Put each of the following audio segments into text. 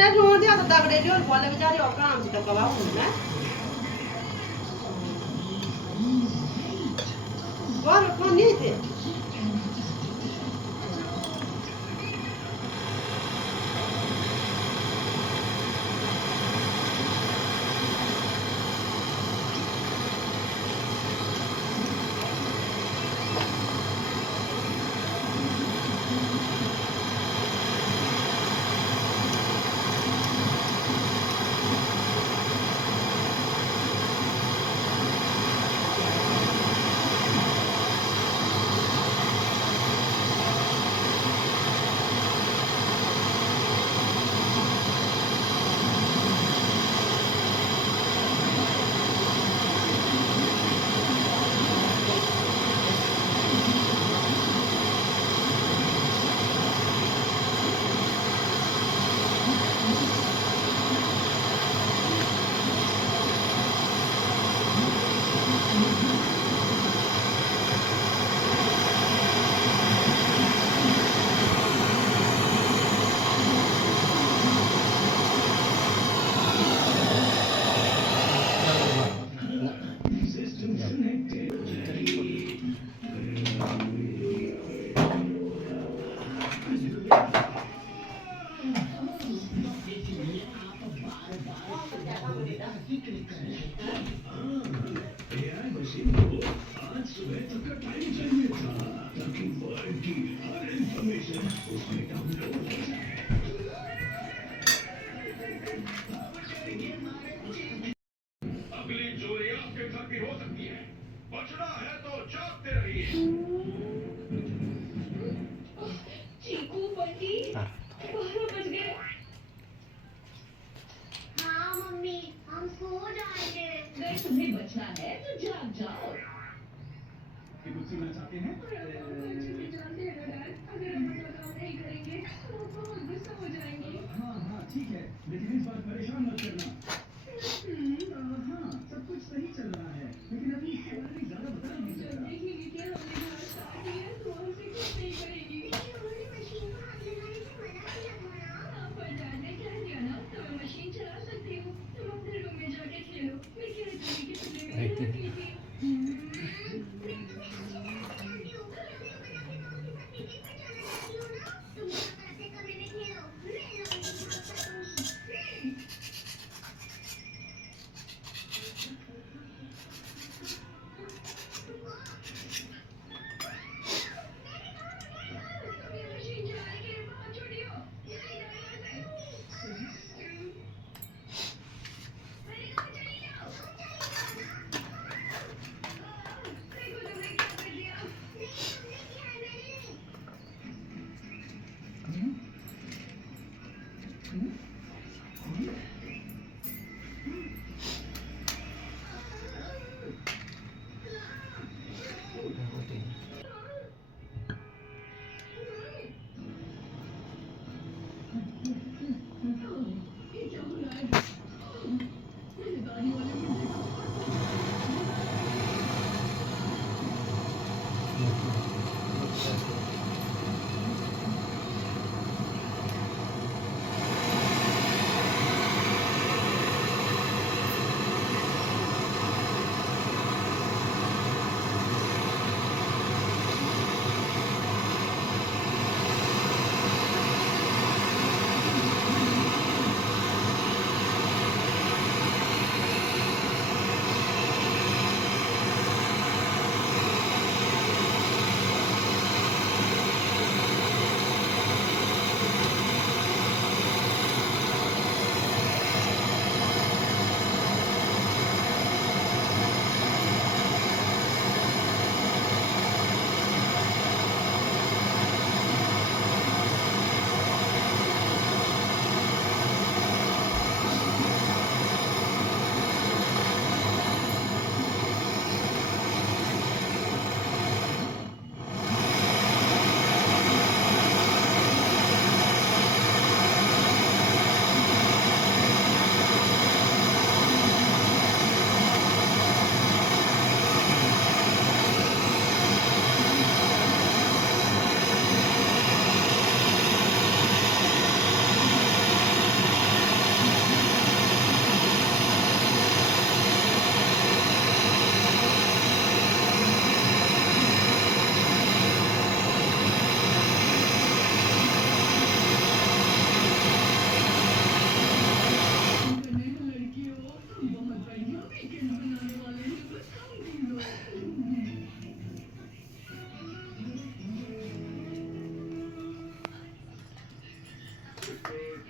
रह ढूंढ दिया तो दगड़े जो बोले बेचारे और काम से तो कवा हूं मैं और कौन नहीं थे तुम्हें बचना है तो जाग जाओ कुछ सुनना चाहते हैं अगर हम काम नहीं करेंगे तो बहुत गुस्सा हो जाएंगे हाँ ठीक है लेकिन इस बार परेशान मत करना हाँ सब कुछ सही चल रहा है लेकिन अभी ज्यादा बता नहीं सकता देखेंगे क्या हमने घर स्टार्ट किया तो हमसे कुछ नहीं करेगी मशीन को हाथ लगाने से मना किया था ना पर जानने क्या दिया ना तो मैं मशीन चला सकती हूँ तुम अपने रूम में जाके खेलो मैं कह रही थी कि तुमने मेरी हेल्प की थी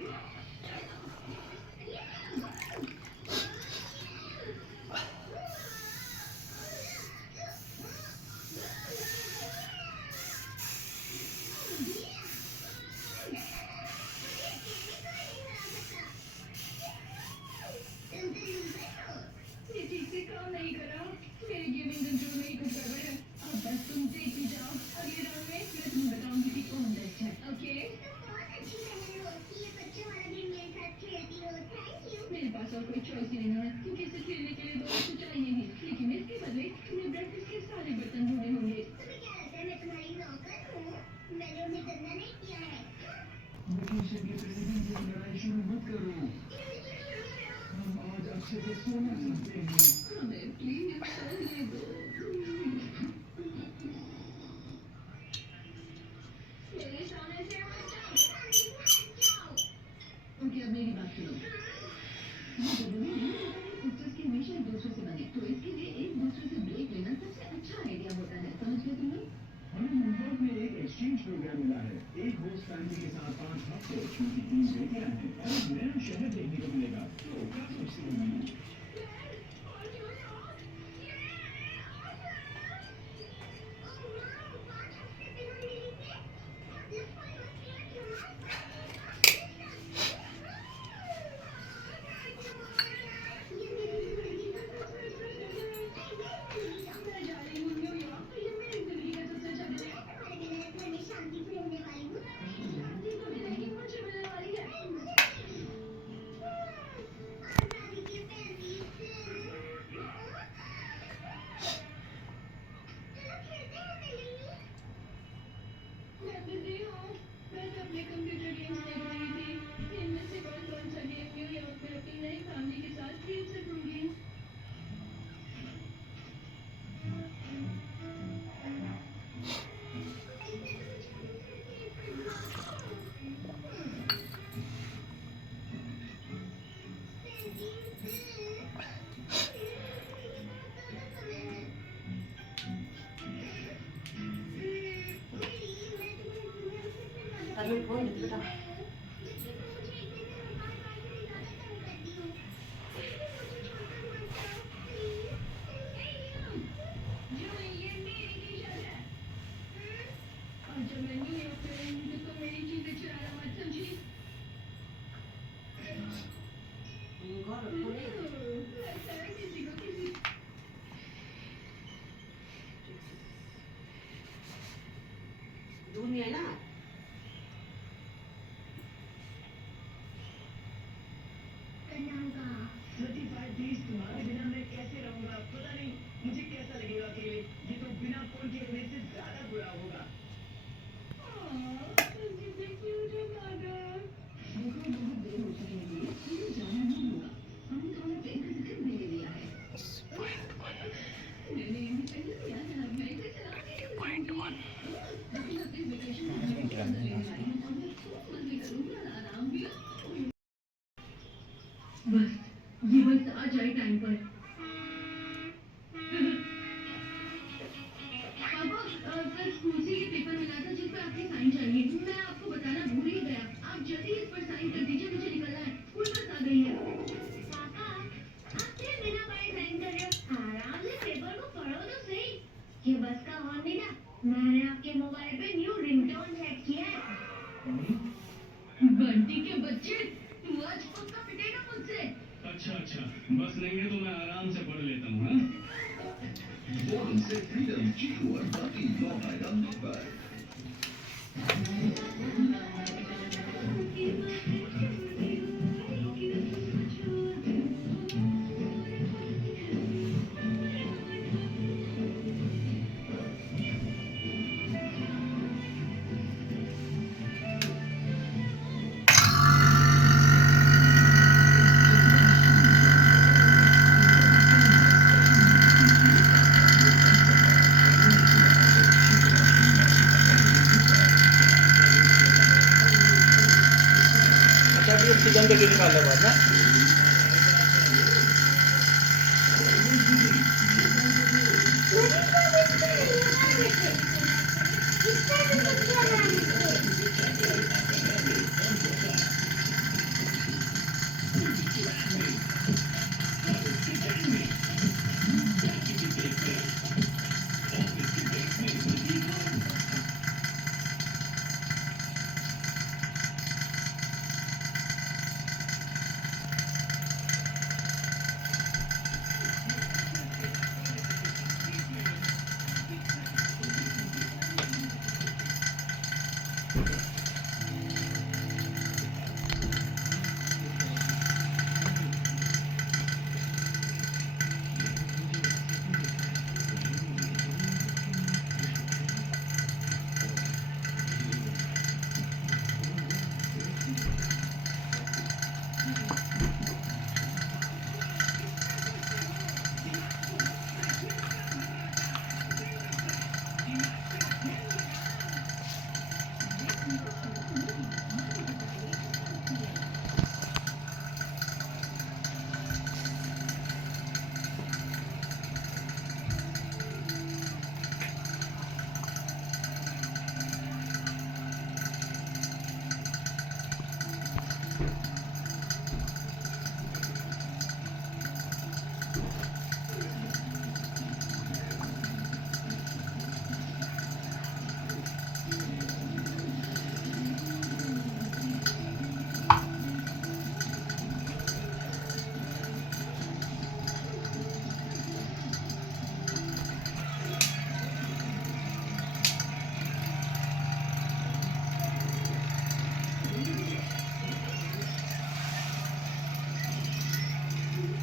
ये ठीक से काम नहीं करा। मेरे गेमिंग कंट्रोल में ही कुछ गड़बड़ है। अब बस तुम देखते जाओ। अगले राउंड में मैं तुम्हें बताऊंगी कि कौन बेस्ट है। ओके? मेरे पास और कोई चॉइस ही नहीं है क्योंकि इसे खेलने के लिए दो तो चाहिए ही। लेकिन इसके बदले तुम्हें ब्रेकफास्ट के सारे बर्तन धोने होंगे। वेकेशन के पहले दिन से लड़ाई शुरू मत करो। हम आज अच्छे से सोना चाहते हैं। हमें प्लीज सोने दो। मेरे सोने से मत जाओ। ओके, अब मेरी बात सुनो। ये जरूरी नहीं है कि सिस्टर्स की हमेशा एक दूसरे से बने। तो इसके लिए एक दूसरे से ब्रेक लेना सबसे अच्छा आइडिया होता है। समझ गए तुम लोग? हमें मुंबई में एक एक्सचेंज प्रोग्राम मिला है। एक होस्ट फैमिली के साथ 5 हफ्ते उनकी 3 बेटियां हैं और एक नया शहर देखने को मिलेगा। तो क्या सोचते हो? अपने कंप्यूटर गेम्स देख रही थी। इनमें से कौन सा गेम न्यूयॉर्क में अपनी नई फैमिली के साथ खेल सकूंगी। अभी फोन दे बेटा। जब मैं न्यूयॉर्क में रहूंगी तो मेरी चीजें चुराना मत समझी। लगता है किसी को किसी दूर नहीं है ना। करना होगा। 35 days तुम्हारे बिना मैं कैसे रहूंगा पता नहीं। मुझे कैसा लगेगा अकेले। ये तो बिना फोन के रहने से ज्यादा बुरा होगा। कितने क्यूट है मदर। देखो बहुत देर हो चुकी है। मुझे जाना नहीं होगा। हमने थोड़ा पेन का टिकट भी ले लिया है। मैंने इन्हें पहले लिया था। मैं इसे चला नहीं सकूंगी। लेकिन अपनी वेकेशन में मैं बहुत मजे लेने वाली हूँ और मैं खूब मजे करूंगी और आराम भी। बस ये बस आ जाए टाइम पर। पापा कल स्कूल से ये पेपर मिला था जिस पर आपकी साइन चाहिए। मैं आपको बताना भूल ही गया। आप जल्दी इस पर साइन कर दीजिए। मुझे निकलना है। स्कूल बस आ गई है। पापा आप क्या बिना पढ़े साइन कर रहे हो? आराम से पेपर को पढ़ो तो सही। ये बस का हॉर्न नहीं ना। मैंने आपके मोबाइल पे न्यू रिंगटोन सेट किया है। बंटी के बच्चे तू आज पक्का पिटेगा मुझसे। अच्छा बस लेंगे तो मैं आराम से पढ़ लेता हूँ। Morgen से फ्रीडम चीकू और बाकी लॉन्ग आइटम पर सीजन के निकालने बाद ना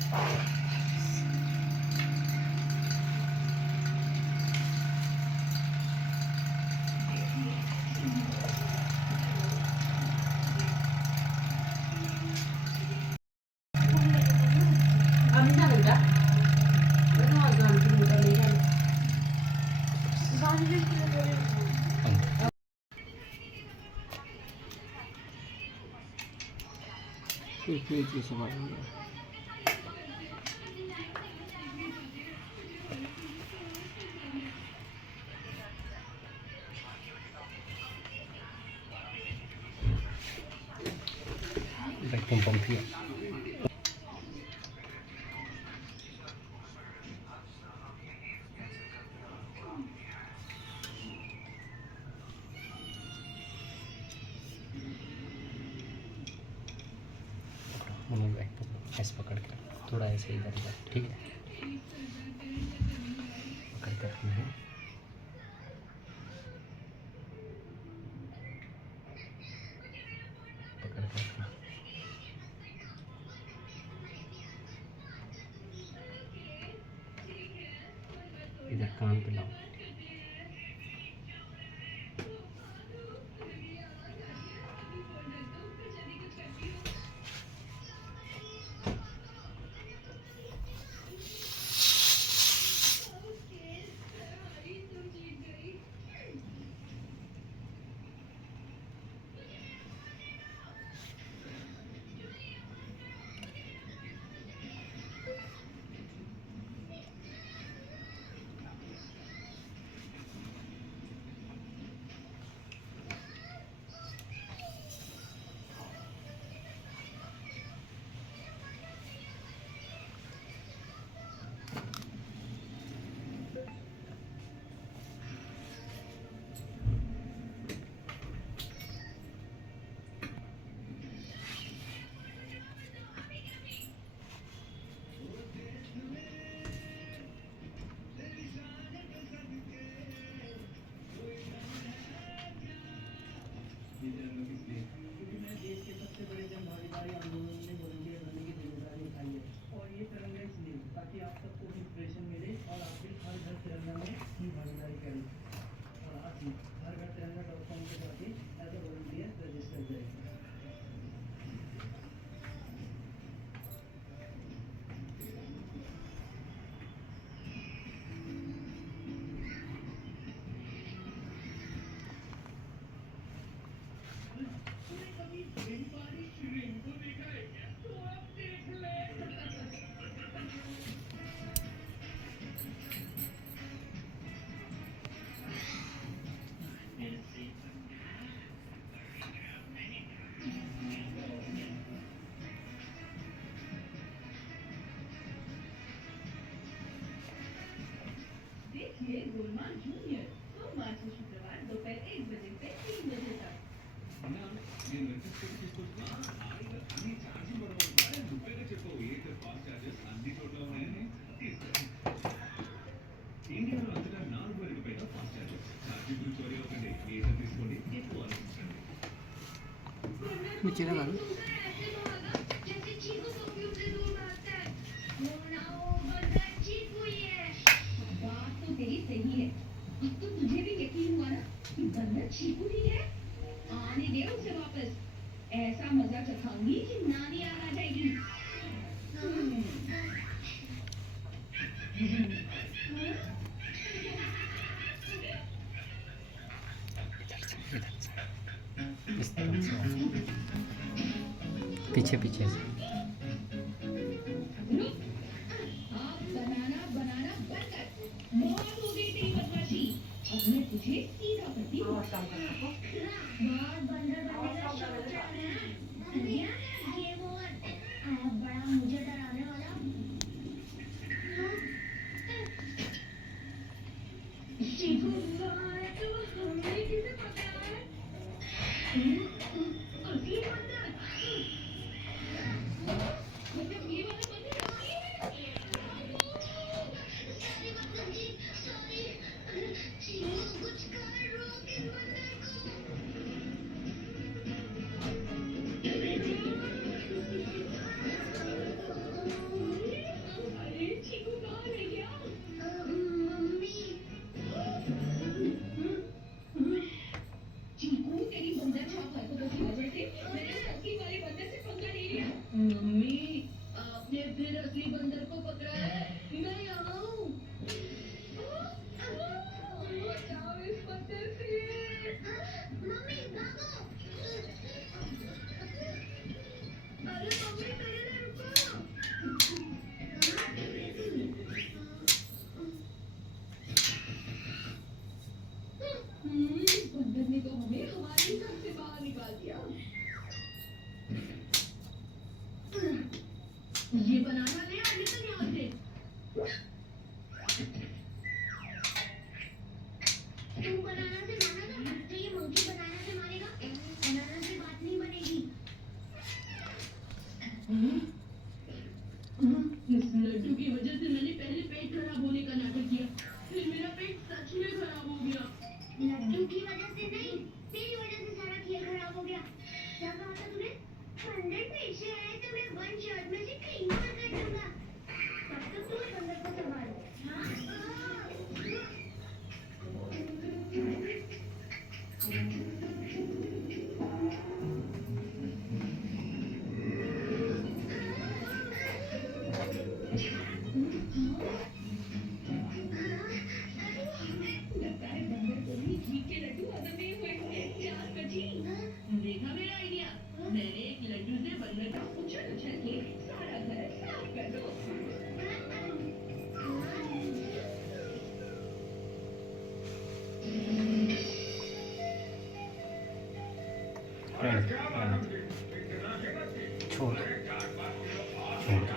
Anh ra được đó. Nó ngồi gần thì người ta lấy ra. Itu semua. Baik pom pia. ऐसे पकड़ कर थोड़ा ऐसे इधर उधर, ठीक है। पकड़ कर रखना है। पकड़ कर रखना। इधर कान पे लाओ। देखिए गोलमाल जूनियर सोमवार से शुक्रवार दोपहर 1 बजे से 3 बजे तक। ఇండియాలో అంతటా 4,000 పైగా ఫాస్ట్ చార్జెస్. ఛార్జీలు చోరీ అవుతుంది. ఏదో తీసుకోండి, ఎక్కువ ఆలోచించండి. Lucu kan? जैसे चीकू कंप्यूटर से दूर भागता है। मोनाओ बंदर चीकू ये है। बात तो तेरी सही है। अब तो तुझे भी यकीन हुआ ना कि बंदर चीकू ही है। आने दे उसे वापस। ऐसा मजा चखाऊंगी कि नानी याद आ जाएगी। इस तरह से पीछे पीछे से। आप बनाना बनाना बंद कर। बहुत हो गई तेरी बदमाशी। अब मैं तुझे सीधा करती हूँ। और काम करना को बहुत बंदर बनने का शौक चढ़ गया ना? समझिया? ये वो आप बड़ा मुझे डराने वाला। चीकू मारा तो हमने किसे पकड़ा है? असली बंदर। मतलब ये वाला बंदर असली है? ये बनाना ले और निकल यहाँ से। तू बनाना से मानेगा तो ये मंकी बनाना से मानेगा। बनाना से बात नहीं बनेगी। इस लड्डू की वजह से मैंने पहले पेट खराब होने का नाटक किया, फिर मेरा पेट सच में खराब हो गया। लड्डू की वजह से नहीं, तेरी वजह से सारा खेल खराब हो गया। क्या कहा था तूने? 100 पैसे आए तो मैं 1 शॉट में से कहीं और कर दूंगा। तब तक तू इस बंदर को संभाल। लगता है बंदर को भी घी के लड्डू हजम नहीं हुए। चाल कची, देखा मेरा आइडिया? मैंने एक लड्डू से बंदर का उछल उछल के सारा घर साफ कर दो। छोड़ छोड़